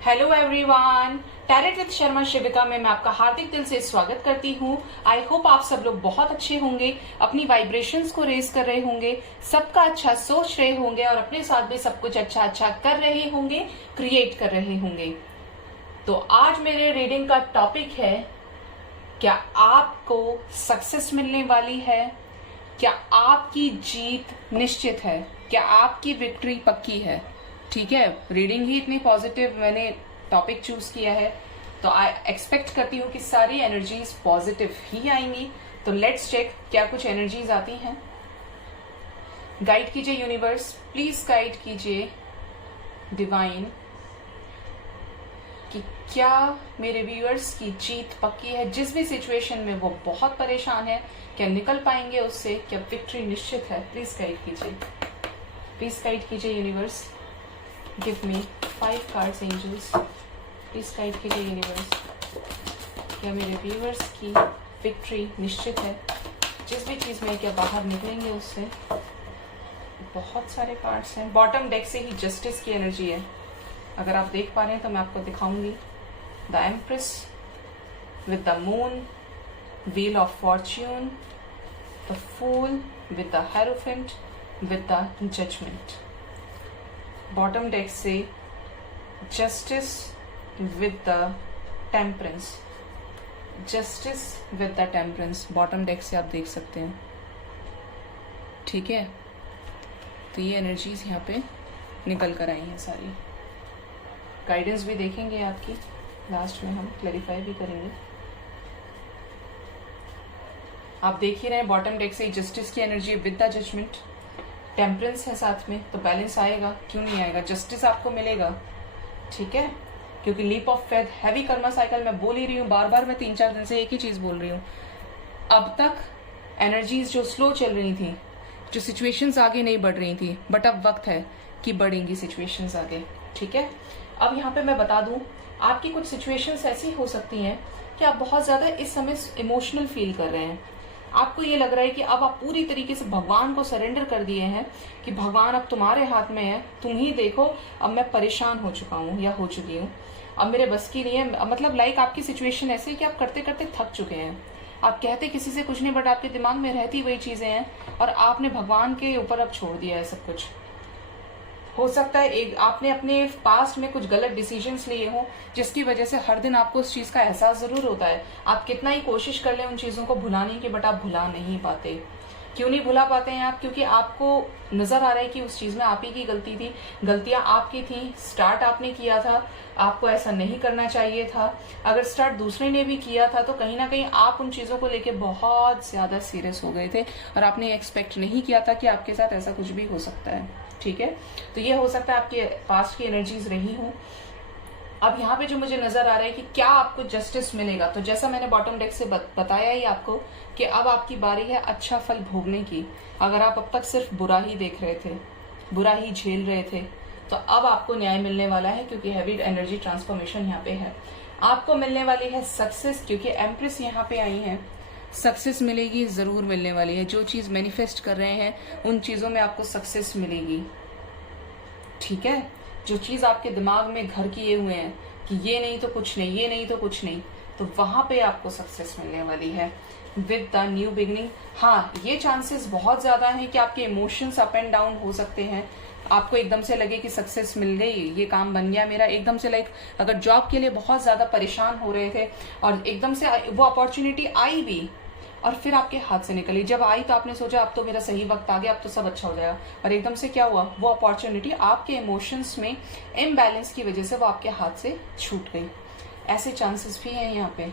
Hello everyone, talent with Sharma Shivika में मैं आपका हार्दिक दिल से स्वागत करती हूँ। आई होप आप सब लोग बहुत अच्छे होंगे, अपनी वाइब्रेशंस को रेज कर रहे होंगे, सबका अच्छा सोच रहे होंगे और अपने साथ भी सब कुछ अच्छा अच्छा कर रहे होंगे, क्रिएट कर रहे होंगे। तो आज मेरे रीडिंग का टॉपिक है, क्या आपको सक्सेस मिलने वाली है? क्या आपकी जीत निश्चित है? क्या आपकी विक्ट्री पक्की है? ठीक है, रीडिंग ही इतनी पॉजिटिव मैंने टॉपिक चूज किया है, तो आई एक्सपेक्ट करती हूँ कि सारी एनर्जीज पॉजिटिव ही आएंगी। तो लेट्स चेक क्या कुछ एनर्जीज आती हैं। गाइड कीजिए यूनिवर्स, प्लीज गाइड कीजिए डिवाइन कि क्या मेरे व्यूअर्स की जीत पक्की है। जिस भी सिचुएशन में वो बहुत परेशान है, क्या निकल पाएंगे उससे? क्या विक्ट्री निश्चित है? प्लीज गाइड कीजिए, प्लीज गाइड कीजिए universe. Give me 5 cards angels, please guide कीजिए यूनिवर्स। क्या मेरे व्यूअर्स की विक्ट्री निश्चित है? जिस भी चीज में क्या बाहर निकलेंगे उससे? बहुत सारे कार्ड्स हैं। बॉटम डेक से ही जस्टिस की एनर्जी है, अगर आप देख पा रहे हैं तो मैं आपको दिखाऊंगी। The empress with the moon, wheel of fortune, the fool with the hierophant, with the judgement. Bottom deck से justice with the temperance, justice with the temperance bottom deck से आप देख सकते हैं। ठीक है, तो ये एनर्जीज यहाँ पे निकल कर आई हैं सारी। गाइडेंस भी देखेंगे आपकी, लास्ट में हम क्लैरिफाई भी करेंगे। आप देख ही रहे हैं बॉटम डेक से जस्टिस की energy with the judgment, temperance है साथ में, तो बैलेंस आएगा। क्यों नहीं आएगा? जस्टिस आपको मिलेगा। ठीक है, क्योंकि leap of faith, heavy karma cycle मैं बोल ही रही हूँ बार बार, मैं 3-4 दिन से एक ही चीज बोल रही हूँ। अब तक एनर्जीज जो स्लो चल रही थी, जो सिचुएशंस आगे नहीं बढ़ रही थी, बट अब वक्त है कि बढ़ेंगी सिचुएशंस आगे। ठीक है, अब यहाँ पे मैं बता दूं, आपकी कुछ सिचुएशंस ऐसी हो सकती हैं कि आप बहुत ज्यादा इस समय इमोशनल फील कर रहे हैं। आपको ये लग रहा है कि अब आप पूरी तरीके से भगवान को सरेंडर कर दिए हैं कि भगवान अब तुम्हारे हाथ में है, तुम ही देखो, अब मैं परेशान हो चुका हूँ या हो चुकी हूँ, अब मेरे बस की नहीं है। मतलब लाइक आपकी सिचुएशन ऐसी है कि आप करते करते थक चुके हैं। आप कहते किसी से कुछ नहीं, बट आपके दिमाग में रहती वही चीजें हैं और आपने भगवान के ऊपर अब छोड़ दिया है सब कुछ। हो सकता है एक आपने अपने पास्ट में कुछ गलत डिसीजंस लिए हों, जिसकी वजह से हर दिन आपको उस चीज का एहसास जरूर होता है। आप कितना ही कोशिश कर लें उन चीजों को भुलाने की, बट आप भुला नहीं पाते। क्यों नहीं भुला पाते हैं आप? क्योंकि आपको नजर आ रहा है कि उस चीज में आप ही की गलती थी, गलतियां आपकी थी, स्टार्ट आपने किया था, आपको ऐसा नहीं करना चाहिए था। अगर स्टार्ट दूसरे ने भी किया था तो कहीं ना कहीं आप उन चीजों को लेके बहुत ज्यादा सीरियस हो गए थे और आपने एक्सपेक्ट नहीं किया था कि आपके साथ ऐसा कुछ भी हो सकता है। ठीक है, तो ये हो सकता है आपके पास्ट की एनर्जीज रही हो। अब यहाँ पे जो मुझे नजर आ रहा है कि क्या आपको जस्टिस मिलेगा, तो जैसा मैंने बॉटम डेक से बताया ही आपको कि अब आपकी बारी है अच्छा फल भोगने की। अगर आप अब तक सिर्फ बुरा ही देख रहे थे, बुरा ही झेल रहे थे, तो अब आपको न्याय मिलने वाला है, क्योंकि हैवी एनर्जी ट्रांसफॉर्मेशन यहाँ पे है। आपको मिलने वाली है सक्सेस, क्योंकि एम्प्रेस यहाँ पे आई है। सक्सेस मिलेगी, जरूर मिलने वाली है। जो चीज मैनिफेस्ट कर रहे हैं उन चीजों में आपको सक्सेस मिलेगी। ठीक है, जो चीज आपके दिमाग में घर किए हुए हैं कि ये नहीं तो कुछ नहीं, ये नहीं तो कुछ नहीं, तो वहां पे आपको सक्सेस मिलने वाली है विद द न्यू बिगनिंग। हाँ, ये चांसेस बहुत ज्यादा हैं कि आपके इमोशंस अप एंड डाउन हो सकते हैं। आपको एकदम से लगे कि सक्सेस मिल गई, ये काम बन गया मेरा, एकदम से लाइक अगर जॉब के लिए बहुत ज्यादा परेशान हो रहे थे और एकदम से वो अपॉर्चुनिटी आई भी और फिर आपके हाथ से निकली। जब आई तो आपने सोचा अब तो मेरा सही वक्त आ गया, अब तो सब अच्छा हो जाएगा, और एकदम से क्या हुआ, वो अपॉर्चुनिटी आपके इमोशंस में इम्बैलेंस की वजह से वो आपके हाथ से छूट गई। ऐसे चांसेस भी हैं यहाँ पे,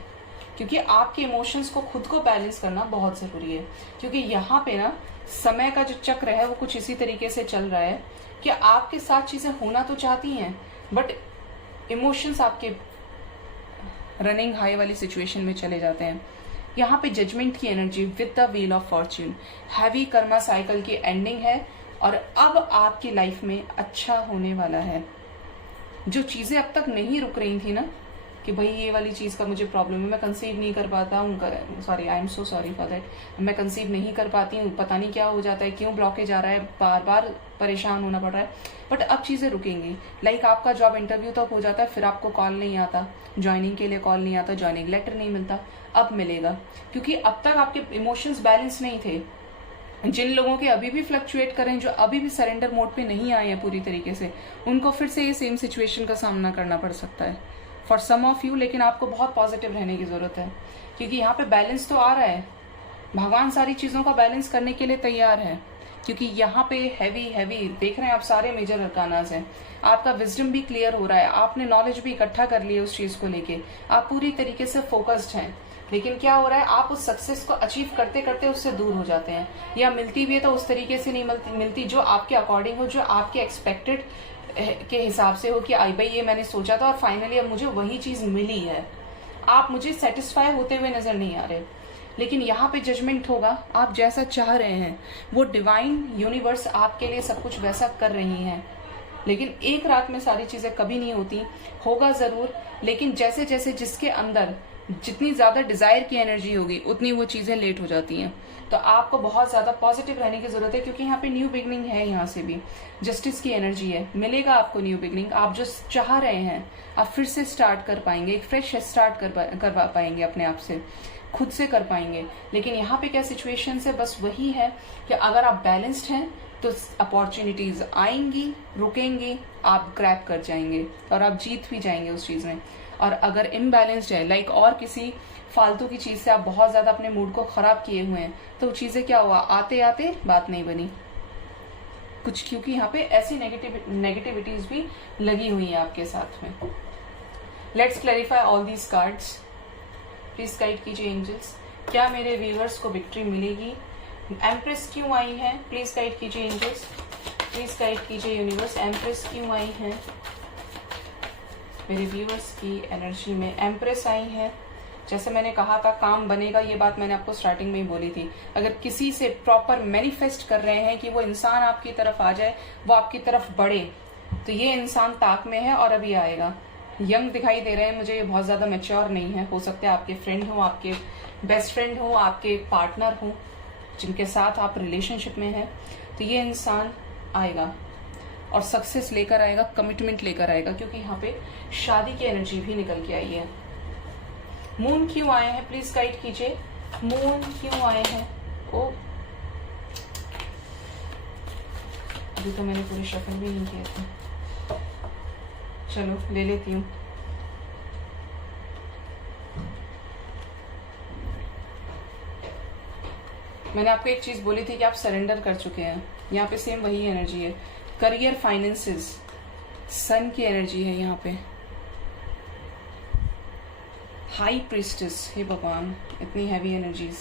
क्योंकि आपके इमोशंस को खुद को बैलेंस करना बहुत जरूरी है। क्योंकि यहाँ पे ना समय का जो चक्र है वो कुछ इसी तरीके से चल रहा है कि आपके साथ चीजें होना तो चाहती हैं, बट इमोशंस आपके रनिंग हाई वाली सिचुएशन में चले जाते हैं। यहाँ पे जजमेंट की energy with the wheel of Fortune, heavy karma cycle की एंडिंग है और अब आपकी लाइफ में अच्छा होने वाला है। जो चीजें अब तक नहीं रुक रही थी ना, कि भाई ये वाली चीज़ का मुझे प्रॉब्लम है, मैं कंसीव नहीं कर पाता हूँ, sorry I am so sorry for that, मैं कंसीव नहीं कर पाती हूँ, पता नहीं क्या हो जाता है, क्यों ब्लॉकेज आ रहा है, बार बार परेशान होना पड़ रहा है। बट अब चीज़ें रुकेंगी। लाइक आपका जॉब इंटरव्यू तक हो जाता है, फिर आपको कॉल नहीं आता, ज्वाइनिंग के लिए कॉल नहीं आता, ज्वाइनिंग लेटर नहीं मिलता, अब मिलेगा। क्योंकि अब तक आपके इमोशंस बैलेंस नहीं थे। जिन लोगों के अभी भी फ्लक्चुएट करें, जो अभी भी सरेंडर मोड पे नहीं आए हैं पूरी तरीके से, उनको फिर से ये सेम सिचुएशन का सामना करना पड़ सकता है फॉर सम ऑफ यू। लेकिन आपको बहुत पॉजिटिव रहने की जरूरत है, क्योंकि यहाँ पे बैलेंस तो आ रहा है, भगवान सारी चीज़ों का बैलेंस करने के लिए तैयार है। क्योंकि यहाँ पे हैवी देख रहे हैं आप, सारे मेजर अरकानास हैं, आपका विजडम भी क्लियर हो रहा है, आपने नॉलेज भी इकट्ठा कर ली है उस चीज़ को लेके, आप पूरी तरीके से फोकस्ड हैं। लेकिन क्या हो रहा है, आप उस सक्सेस को अचीव करते करते उससे दूर हो जाते हैं, या मिलती भी है तो उस तरीके से नहीं मिलती जो आपके अकॉर्डिंग हो, जो आपके एक्सपेक्टेड के हिसाब से हो कि आई भाई ये मैंने सोचा था और फाइनली अब मुझे वही चीज़ मिली है। आप मुझे सेटिस्फाई होते हुए नजर नहीं आ रहे। लेकिन यहाँ पे जजमेंट होगा, आप जैसा चाह रहे हैं वो डिवाइन यूनिवर्स आपके लिए सब कुछ वैसा कर रही है। लेकिन एक रात में सारी चीजें कभी नहीं होती, होगा जरूर, लेकिन जैसे जैसे जिसके अंदर जितनी ज्यादा डिजायर की एनर्जी होगी उतनी वो चीजें लेट हो जाती हैं। तो आपको बहुत ज्यादा पॉजिटिव रहने की जरूरत है, क्योंकि यहाँ पे न्यू बिगनिंग है, यहाँ से भी जस्टिस की एनर्जी है, मिलेगा आपको न्यू बिगनिंग। आप जो चाह रहे हैं आप फिर से स्टार्ट कर पाएंगे, एक फ्रेश स्टार्ट करवा पाएंगे, अपने आप से खुद से कर पाएंगे। लेकिन यहाँ पे क्या सिचुएशन है, बस वही है कि अगर आप बैलेंस्ड हैं तो अपॉर्चुनिटीज आएंगी, रुकेंगी, आप ग्रैब कर जाएंगे और आप जीत भी जाएंगे उस चीज में। और अगर इम्बैलेंस्ड है, लाइक और किसी फालतू की चीज से आप बहुत ज्यादा अपने मूड को खराब किए हुए हैं, तो चीजें क्या हुआ, आते आते बात नहीं बनी कुछ, क्योंकि यहाँ पे ऐसी नेगेटिविटीज भी लगी हुई है आपके साथ में। Let's clarify all these cards. Please guide कीजिए एंजल्स, क्या मेरे व्यूअर्स को विक्ट्री मिलेगी? एम्प्रेस क्यों आई है? प्लीज गाइड कीजिए एंजल्स, प्लीज गाइड कीजिए यूनिवर्स, एम्प्रेस क्यों आई है? मेरे व्यूअर्स की एनर्जी में एम्प्रेस आई है। जैसे मैंने कहा था काम बनेगा, ये बात मैंने आपको स्टार्टिंग में ही बोली थी। अगर किसी से प्रॉपर मैनिफेस्ट कर रहे हैं कि वो इंसान आपकी तरफ आ जाए, वो आपकी तरफ बढ़े, तो ये इंसान ताक में है और अभी आएगा। यंग दिखाई दे रहे हैं मुझे, ये बहुत ज्यादा मैच्योर नहीं है। हो सकता है आपके फ्रेंड हो, आपके बेस्ट फ्रेंड हो, आपके पार्टनर हो, जिनके साथ आप रिलेशनशिप में हैं। तो ये इंसान आएगा और सक्सेस लेकर आएगा, कमिटमेंट लेकर आएगा, क्योंकि यहाँ पे शादी की एनर्जी भी निकल के आई है। मून क्यों आए हैं? प्लीज गाइड कीजिए, मून क्यों आए हैं? ओ अभी तो मैंने पूरी शक्ल भी नहीं किया था, चलो ले लेती हूँ। मैंने आपको एक चीज बोली थी कि आप सरेंडर कर चुके हैं, यहाँ पे सेम वही एनर्जी है। करियर, फाइनेंसेस, सन की एनर्जी है यहाँ पे। हाई प्रीस्टेस, हे भगवान, इतनी heavy energies.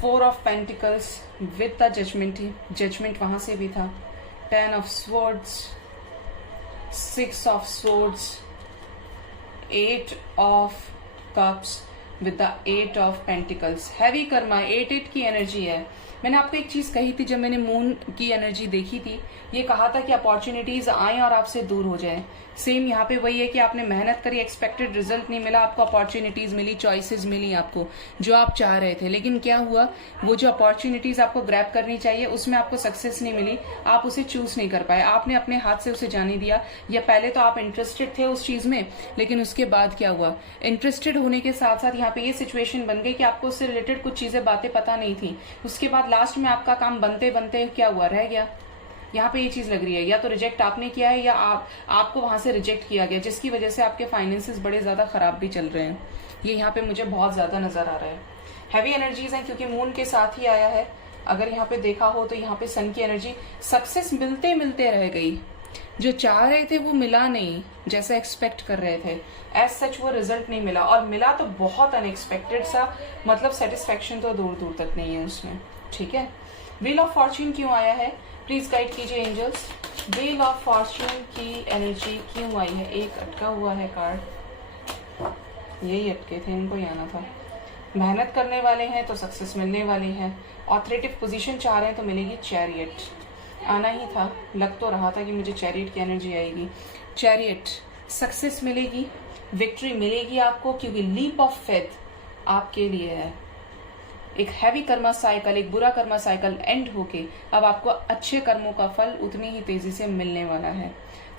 4 of pentacles with the judgment वहां से भी था। 10 of swords, 6 of swords, 8 of cups with the 8 of pentacles. Heavy karma, 8 की एनर्जी है। मैंने आपको एक चीज कही थी जब मैंने मून की एनर्जी देखी थी, ये कहा था कि अपॉर्चुनिटीज आए और आपसे दूर हो जाए। सेम यहाँ पे वही है कि आपने मेहनत करी, एक्सपेक्टेड रिजल्ट नहीं मिला, आपको अपॉर्चुनिटीज मिली, चॉइसेस मिली आपको जो आप चाह रहे थे। लेकिन क्या हुआ, वो जो अपॉर्चुनिटीज आपको ग्रैब करनी चाहिए उसमें आपको सक्सेस नहीं मिली, आप उसे चूज नहीं कर पाए, आपने अपने हाथ से उसे जाने दिया। या पहले तो आप इंटरेस्टेड थे उस चीज में, लेकिन उसके बाद क्या हुआ, इंटरेस्टेड होने के साथ साथ यहाँ पे ये सिचुएशन बन गई कि आपको उससे रिलेटेड कुछ चीजें, बातें पता नहीं थी। उसके बाद लास्ट में आपका काम बनते बनते क्या हुआ, रह गया। यहाँ पे ये चीज लग रही है, या तो रिजेक्ट आपने किया है या आपको वहां से रिजेक्ट किया गया, जिसकी वजह से आपके फाइनेंसेस बड़े ज्यादा खराब भी चल रहे हैं। ये यहाँ पे मुझे बहुत ज्यादा नजर आ रहा है। हैवी एनर्जीज हैं क्योंकि मून के साथ ही आया है। अगर यहाँ पे देखा हो तो यहाँ पे सन की एनर्जी, सक्सेस मिलते मिलते रह गई। जो चाह रहे थे वो मिला नहीं जैसा एक्सपेक्ट कर रहे थे, एज सच वो रिजल्ट नहीं मिला, और मिला तो बहुत अनएक्सपेक्टेड सा, मतलब सेटिस्फेक्शन तो दूर दूर तक नहीं है उसमें। ठीक है, व्हील ऑफ फॉर्च्यून क्यों आया है? प्लीज गाइड कीजिए एंजल्स, व्हील ऑफ फॉर्च्यून की एनर्जी क्यों आई है? एक अटका हुआ है कार्ड, यही अटके थे, इनको ही आना था। मेहनत करने वाले हैं तो सक्सेस मिलने वाली है। ऑथोरेटिव पोजीशन चाह रहे हैं तो मिलेगी चैरियट, आना ही था, लग तो रहा था कि मुझे चैरियट की एनर्जी आएगी। चैरियट, सक्सेस मिलेगी, विक्ट्री मिलेगी आपको, क्योंकि लीप ऑफ फेथ आपके लिए है। एक हैवी कर्मा साइकिल, एक बुरा कर्मा साइकिल एंड होके अब आपको अच्छे कर्मों का फल उतनी ही तेजी से मिलने वाला है।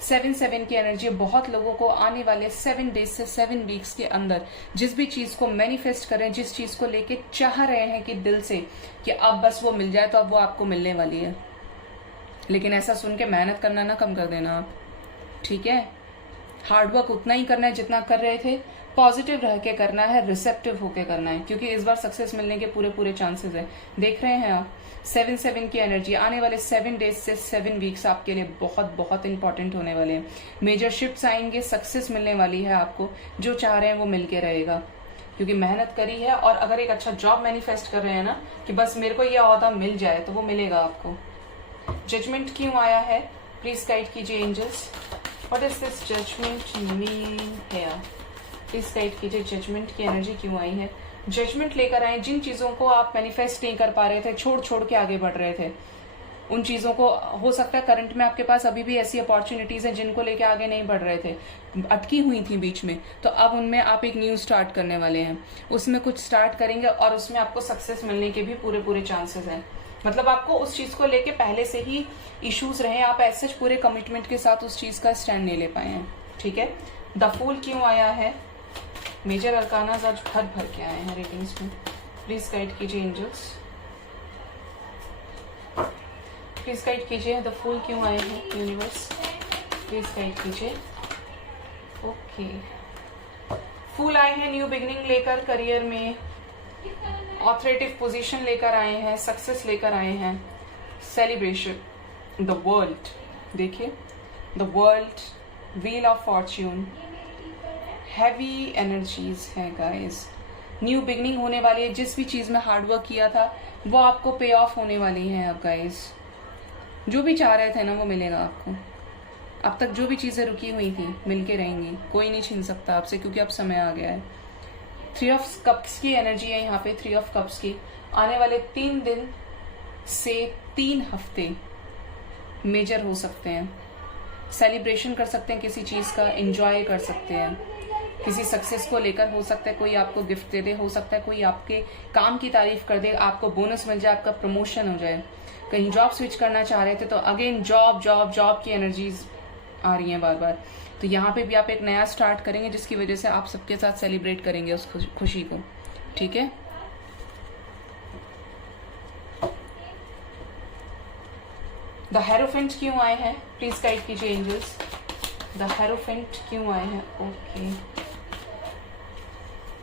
7-7 की एनर्जी बहुत लोगों को आने वाले 7 डेज से 7 वीक्स के अंदर जिस भी चीज को मैनिफेस्ट करें, जिस चीज को लेके चाह रहे हैं कि दिल से कि अब बस वो मिल जाए, तो अब वो आपको मिलने वाली है। लेकिन ऐसा सुन के मेहनत करना ना कम कर देना आप, ठीक है। हार्डवर्क उतना ही करना है जितना कर रहे थे, पॉजिटिव रह के करना है, रिसेप्टिव होके करना है, क्योंकि इस बार सक्सेस मिलने के पूरे चांसेस हैं। देख रहे हैं आप 7-7 की एनर्जी, आने वाले 7 डेज से 7 वीक्स आपके लिए बहुत इंपॉर्टेंट होने वाले हैं। मेजर शिफ्ट्स आएंगे, सक्सेस मिलने वाली है आपको, जो चाह रहे हैं वो मिलके रहेगा, क्योंकि मेहनत करी है। और अगर एक अच्छा जॉब मैनिफेस्ट कर रहे हैं ना कि बस मेरे को ये ओहदा मिल जाए, तो वो मिलेगा आपको। जजमेंट क्यों आया है, प्लीज गाइड कीजिए angels. What is this judgment mean here, please guide कीजिए। जजमेंट की एनर्जी क्यों आई है? जजमेंट लेकर आए, जिन चीजों को आप मैनिफेस्ट नहीं कर पा रहे थे, छोड़ के आगे बढ़ रहे थे, उन चीजों को, हो सकता है करंट में आपके पास अभी भी ऐसी अपॉर्चुनिटीज हैं जिनको लेके आगे नहीं बढ़ रहे थे, अटकी हुई थी बीच में, तो अब उनमें आप एक न्यू स्टार्ट करने वाले हैं, उसमें कुछ स्टार्ट करेंगे और उसमें आपको सक्सेस मिलने के भी पूरे चांसेस हैं। मतलब आपको उस चीज को लेके पहले से ही इश्यूज रहे, आप ऐसे पूरे कमिटमेंट के साथ उस चीज का स्टैंड नहीं ले पाए हैं, ठीक है। द फूल क्यों आया है? मेजर अरकानाज आज भर के आए हैं रीडिंग्स में, प्लीज गाइड कीजिए एंजल्स, प्लीज गाइड कीजिए। द फूल क्यों आए हैं यूनिवर्स, प्लीज गाइड कीजिए। ओके, फूल आए हैं न्यू बिगिनिंग लेकर, करियर में ऑथोरेटिव पोजीशन लेकर आए हैं, सक्सेस लेकर आए हैं, सेलिब्रेशन, द वर्ल्ड, देखिए the world, wheel of Fortune, heavy energies है गाइस। न्यू बिगिनिंग होने वाली है, जिस भी चीज में हार्डवर्क किया था वो आपको पे ऑफ होने वाली है अब गाइस। जो भी चाह रहे थे ना वो मिलेगा आपको। अब तक जो भी चीजें रुकी हुई थी मिलके रहेंगी, कोई नहीं छीन सकता आपसे, क्योंकि अब समय आ गया है। 3 ऑफ कप्स की एनर्जी है यहाँ पे, 3 ऑफ कप्स की। आने वाले 3 दिन से 3 हफ्ते मेजर हो सकते हैं, सेलिब्रेशन कर सकते हैं किसी चीज का, एंजॉय कर सकते हैं, किसी सक्सेस को लेकर हो सकता है कोई आपको गिफ्ट दे दे, हो सकता है कोई आपके काम की तारीफ कर दे, आपको बोनस मिल जाए, आपका प्रमोशन हो जाए। कहीं जॉब स्विच करना चाह रहे थे तो अगेन जॉब की एनर्जीज आ रही हैं बार, तो यहाँ पे भी आप एक नया स्टार्ट करेंगे, जिसकी वजह से आप सबके साथ सेलिब्रेट करेंगे उस खुशी को, ठीक है। द हेरोफेंट क्यों आए हैं, प्लीज गाइड कीजिए एंजल्स। द हेरोफेंट क्यों आए हैं? Okay,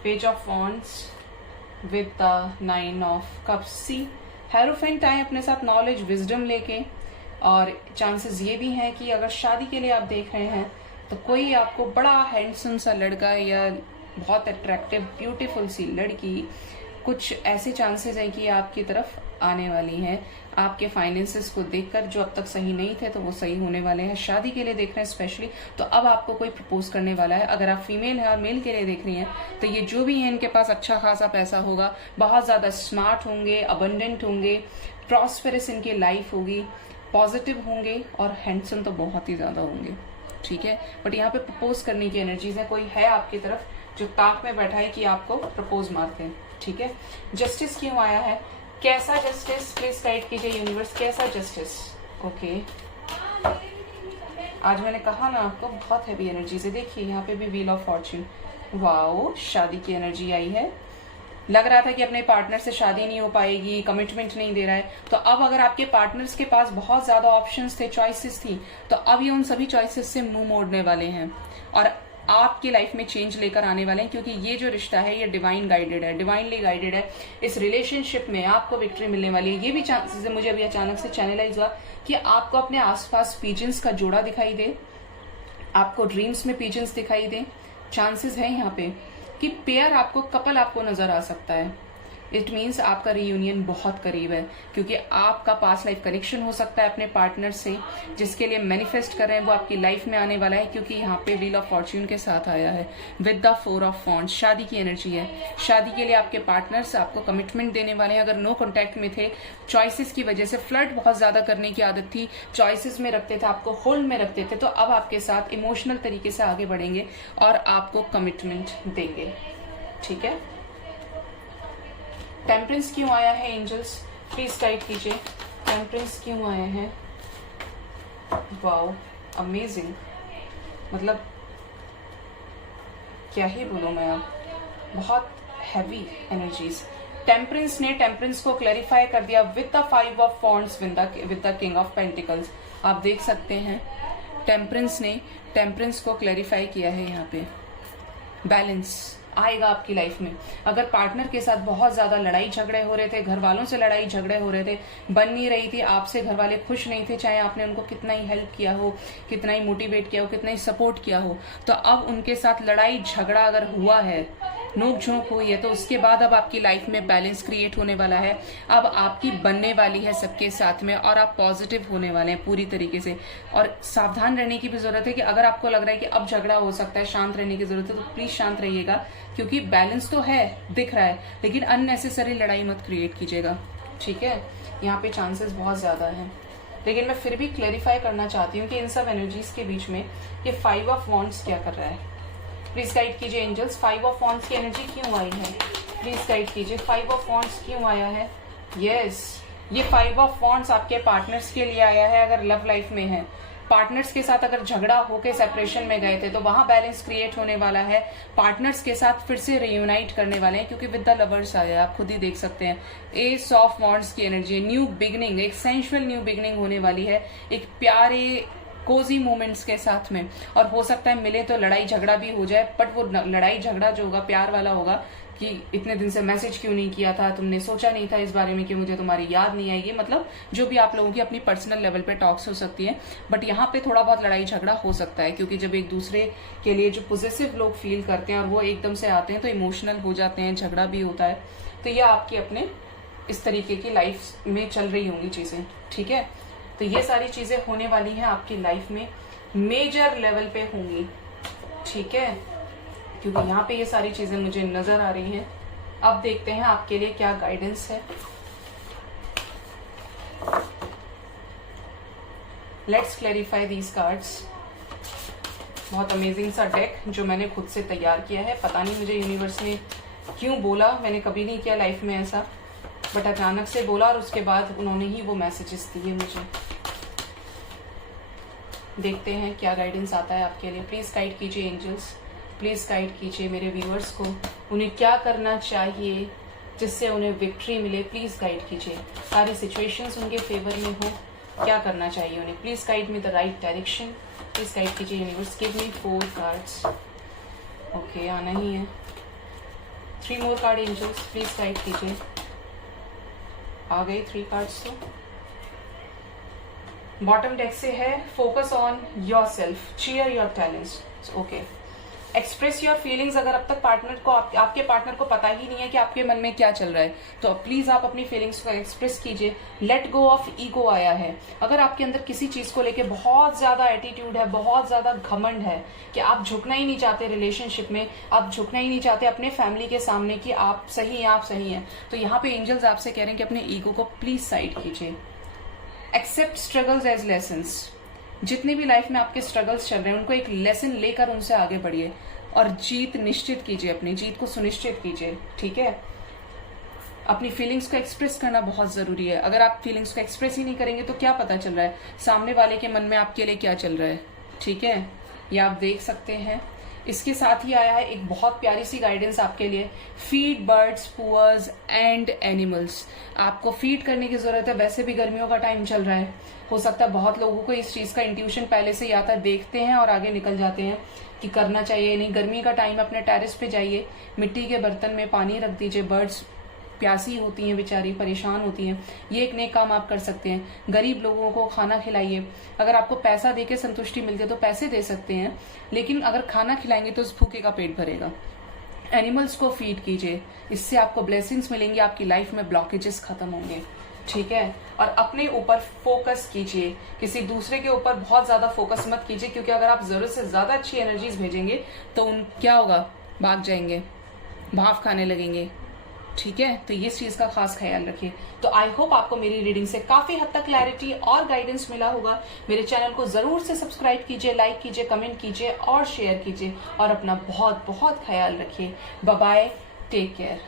page of wands with the 9 of cups. See, hierophant आए अपने साथ नॉलेज, विजडम लेके, और चांसेस ये भी हैं कि अगर शादी के लिए आप देख रहे हैं तो कोई आपको बड़ा हैंडसम सा लड़का या बहुत अट्रैक्टिव ब्यूटीफुल सी लड़की, कुछ ऐसे चांसेस हैं कि आपकी तरफ आने वाली हैं। आपके फाइनेंसेस को देखकर जो अब तक सही नहीं थे तो वो सही होने वाले हैं। शादी के लिए देख रहे हैं स्पेशली, तो अब आपको कोई प्रपोज करने वाला है। अगर आप फीमेल है और मेल के लिए देख रही हैं तो ये जो भी है इनके पास अच्छा खासा पैसा होगा, बहुत ज्यादा स्मार्ट होंगे, अबंडेंट होंगे, प्रॉस्पेरस इनकी लाइफ होगी, पॉजिटिव होंगे और हैंडसम तो बहुत ही ज्यादा होंगे, ठीक है। बट यहाँ पे प्रपोज करने की एनर्जीज है, कोई है आपकी तरफ जो ताक में बैठा है कि आपको प्रपोज मारते हैं, ठीक है। जस्टिस क्यों आया है? कैसा जस्टिस, प्लीज गाइड कीजिए यूनिवर्स, कैसा जस्टिस? ओके, आज मैंने कहा ना आपको बहुत हैवी एनर्जी से। देखिए यहाँ पे भी व्हील ऑफ फॉर्च्यून, वाओ, शादी की एनर्जी आई है। लग रहा था कि अपने पार्टनर से शादी नहीं हो पाएगी, कमिटमेंट नहीं दे रहा है, तो अब अगर आपके पार्टनर्स के पास बहुत ज्यादा ऑप्शंस थे, चॉइसेस थी, तो अब ये उन सभी चॉइसेस से मुंह मोड़ने वाले हैं और आपकी लाइफ में चेंज लेकर आने वाले हैं, क्योंकि ये जो रिश्ता है ये डिवाइन गाइडेड है, डिवाइनली गाइडेड है। इस रिलेशनशिप में आपको विक्ट्री मिलने वाली है। ये भी चांसेस है, मुझे अभी अचानक से चैनलाइज हुआ कि आपको अपने आसपास पीजन्स का जोड़ा दिखाई दे, आपको ड्रीम्स में पीजन्स दिखाई दे। चांसेस है यहाँ पे कि पेयर आपको, कपल आपको नजर आ सकता है। इट मीन्स आपका रियूनियन बहुत करीब है, क्योंकि आपका पास्ट लाइफ कनेक्शन हो सकता है अपने पार्टनर से, जिसके लिए मैनिफेस्ट कर रहे हैं वो आपकी लाइफ में आने वाला है, क्योंकि यहाँ पे व्हील ऑफ फॉर्च्यून के साथ आया है विद द 4 ऑफ वॉन्ड्स। शादी की एनर्जी है, शादी के लिए आपके पार्टनर्स आपको कमिटमेंट देने वाले हैं। अगर नो कॉन्टैक्ट में थे, चॉइसेस की वजह से फ्लर्ट बहुत ज्यादा करने की आदत थी, चॉइसेस में रखते थे, आपको होल्ड में रखते थे, तो अब आपके साथ इमोशनल तरीके से आगे बढ़ेंगे और आपको कमिटमेंट देंगे। ठीक है, टेम्परेंस क्यों आया है एंजल्स, प्लीज गाइड कीजिए। टेम्परेंस क्यों आए हैं? वाओ, अमेजिंग, मतलब क्या ही बोलूं मैं, अब बहुत हैवी एनर्जीज। टेम्परेंस ने टेम्परेंस को क्लैरिफाई कर दिया with the 5 of wands with the king of pentacles. आप देख सकते हैं टेम्परेंस ने टेम्परेंस को क्लैरिफाई किया है। यहाँ पे बैलेंस आएगा आपकी लाइफ में। अगर पार्टनर के साथ बहुत ज्यादा लड़ाई झगड़े हो रहे थे, घर वालों से लड़ाई झगड़े हो रहे थे, बन नहीं रही थी, आपसे घर वाले खुश नहीं थे, चाहे आपने उनको कितना ही हेल्प किया हो, कितना ही मोटिवेट किया हो, कितना ही सपोर्ट किया हो, तो अब उनके साथ लड़ाई झगड़ा अगर हुआ है, नोक झोंक हुई है, तो उसके बाद अब आपकी लाइफ में बैलेंस क्रिएट होने वाला है। अब आपकी बनने वाली है सबके साथ में, और आप पॉजिटिव होने वाले हैं पूरी तरीके से। और सावधान रहने की भी जरूरत है कि अगर आपको लग रहा है कि अब झगड़ा हो सकता है, शांत रहने की जरूरत है, तो प्लीज शांत रहिएगा, क्योंकि बैलेंस तो है, दिख रहा है, लेकिन अननेसेसरी लड़ाई मत क्रिएट कीजिएगा। ठीक है, यहाँ पे चांसेस बहुत ज्यादा है, लेकिन मैं फिर भी क्लैरिफाई करना चाहती हूँ कि इन सब एनर्जीज के बीच में ये 5 ऑफ वॉन्ड्स क्या कर रहा है। प्लीज गाइड कीजिए एंजल्स, 5 ऑफ वॉन्ड्स की एनर्जी क्यों आई है? प्लीज गाइड कीजिए, 5 ऑफ वॉन्ड्स क्यों आया है? यस, ये 5 ऑफ वॉन्ड्स आपके पार्टनर्स के लिए आया है। अगर लव लाइफ में है, पार्टनर्स के साथ अगर झगड़ा होके सेपरेशन में गए थे, तो वहां बैलेंस क्रिएट होने वाला है। पार्टनर्स के साथ फिर से रियूनाइट करने वाले हैं, क्योंकि विद द लवर्स आया, आप खुद ही देख सकते हैं। एस ऑफ वॉन्ड्स की एनर्जी, न्यू बिगनिंग, एक सेंशुअल न्यू बिगनिंग होने वाली है, एक प्यारे कोजी मोमेंट्स के साथ में। और हो सकता है मिले तो लड़ाई झगड़ा भी हो जाए, बट वो लड़ाई झगड़ा जो होगा प्यार वाला होगा, कि इतने दिन से मैसेज क्यों नहीं किया था, तुमने सोचा नहीं था इस बारे में कि मुझे तुम्हारी याद नहीं आएगी, मतलब जो भी आप लोगों की अपनी पर्सनल लेवल पे टॉक्स हो सकती है। बट यहाँ पे थोड़ा बहुत लड़ाई झगड़ा हो सकता है, क्योंकि जब एक दूसरे के लिए जो पॉजिटिव लोग फील करते हैं और वो एकदम से आते हैं तो इमोशनल हो जाते हैं, झगड़ा भी होता है। तो ये आपकी अपने इस तरीके की लाइफ में चल रही होंगी चीजें। ठीक है, तो ये सारी चीजें होने वाली हैं आपकी लाइफ में, मेजर लेवल पे होंगी। ठीक है, क्योंकि यहाँ पे ये सारी चीजें मुझे नजर आ रही हैं। अब देखते हैं आपके लिए क्या गाइडेंस है। Let's clarify these cards. बहुत अमेजिंग सा डेक जो मैंने खुद से तैयार किया है। पता नहीं मुझे यूनिवर्स ने क्यों बोला, मैंने कभी नहीं किया लाइफ में ऐसा, बट अचानक से बोला और उसके बाद उन्होंने ही वो मैसेजेस दिए मुझे। देखते हैं क्या गाइडेंस आता है आपके लिए। प्लीज गाइड कीजिए एंजल्स, प्लीज गाइड कीजिए मेरे व्यूअर्स को, उन्हें क्या करना चाहिए जिससे उन्हें विक्ट्री मिले। प्लीज गाइड कीजिए, सारी सिचुएशंस उनके फेवर में हो, क्या करना चाहिए उन्हें। Please guide me the right direction, please guide कीजिए universe. Give me 4 cards. Okay, आना ही है। 3 more card angels, please guide कीजिए। आ गए 3 कार्ड्स। तो बॉटम डेक से है focus on yourself, cheer your talents. Okay, express your feelings. अगर अब तक पार्टनर को आपके पार्टनर को पता ही नहीं है कि आपके मन में क्या चल रहा है, तो प्लीज आप अपनी फीलिंग्स को एक्सप्रेस कीजिए। लेट गो ऑफ ईगो आया है। अगर आपके अंदर किसी चीज को लेके बहुत ज्यादा एटीट्यूड है, बहुत ज्यादा घमंड है, कि आप झुकना ही नहीं चाहते रिलेशनशिप में, आप झुकना ही नहीं चाहते अपने फैमिली के सामने कि आप सही हैं, आप सही हैं, तो यहाँ पे एंजल्स आपसे कह रहे हैं कि अपने ईगो को प्लीज साइड कीजिए। Accept struggles as lessons. जितने भी लाइफ में आपके स्ट्रगल्स चल रहे हैं उनको एक लेसन लेकर उनसे आगे बढ़िए और जीत निश्चित कीजिए, अपनी जीत को सुनिश्चित कीजिए। ठीक है, अपनी फीलिंग्स को एक्सप्रेस करना बहुत जरूरी है। अगर आप फीलिंग्स को एक्सप्रेस ही नहीं करेंगे तो क्या पता चल रहा है सामने वाले के मन में आपके लिए क्या चल रहा है। ठीक है, ये आप देख सकते हैं। इसके साथ ही आया है एक बहुत प्यारी सी गाइडेंस आपके लिए। Feed birds, poors and animals. आपको फीड करने की जरूरत है। वैसे भी गर्मियों का टाइम चल रहा है, हो सकता है बहुत लोगों को इस चीज का इंट्यूशन पहले से ही आता है, देखते हैं और आगे निकल जाते हैं कि करना चाहिए नहीं। गर्मी का टाइम, अपने टेरेस पे जाइए, मिट्टी के बर्तन में पानी रख दीजिए। बर्ड्स प्यासी होती हैं, बेचारी परेशान होती हैं, ये एक नेक काम आप कर सकते हैं। गरीब लोगों को खाना खिलाइए। अगर आपको पैसा देके संतुष्टि मिलती है तो पैसे दे सकते हैं, लेकिन अगर खाना खिलाएंगे तो उस भूखे का पेट भरेगा। एनिमल्स को फीड कीजिए, इससे आपको ब्लेसिंग्स मिलेंगी, आपकी लाइफ में ब्लॉकेजेस खत्म होंगे, ठीक है। और अपने ऊपर फोकस कीजिए, किसी दूसरे के ऊपर बहुत ज्यादा फोकस मत कीजिए, क्योंकि अगर आप जरूरत से ज्यादा अच्छी एनर्जीज भेजेंगे तो उन क्या होगा, भाग जाएंगे, भाव खाने लगेंगे, ठीक है। तो ये चीज का खास ख्याल रखिए। तो आई होप आपको मेरी रीडिंग से काफी हद तक क्लैरिटी और गाइडेंस मिला होगा। मेरे चैनल को जरूर से सब्सक्राइब कीजिए, लाइक कीजिए, कमेंट कीजिए और शेयर कीजिए, और अपना बहुत बहुत ख्याल रखिए। Bye bye, take care.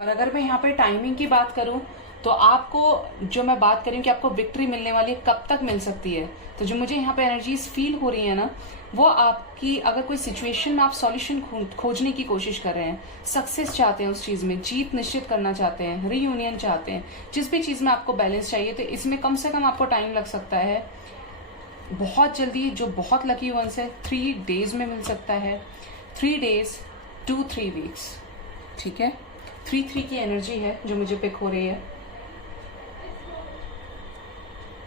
और अगर मैं यहाँ पे टाइमिंग की बात करूं तो आपको जो मैं बात करी कि आपको विक्ट्री मिलने वाली है, कब तक मिल सकती है, तो जो मुझे यहाँ पे एनर्जीज फील हो रही है ना, वो आपकी अगर कोई सिचुएशन में आप सॉल्यूशन खोजने की कोशिश कर रहे हैं, सक्सेस चाहते हैं उस चीज में, जीत निश्चित करना चाहते हैं, रीयूनियन चाहते हैं, जिस भी चीज में आपको बैलेंस चाहिए, तो इसमें कम से कम आपको टाइम लग सकता है। बहुत जल्दी जो बहुत लकी वंस है 3 days में मिल सकता है, 3 days to 3 weeks, ठीक है। 3 की एनर्जी है जो मुझे पिक हो रही है।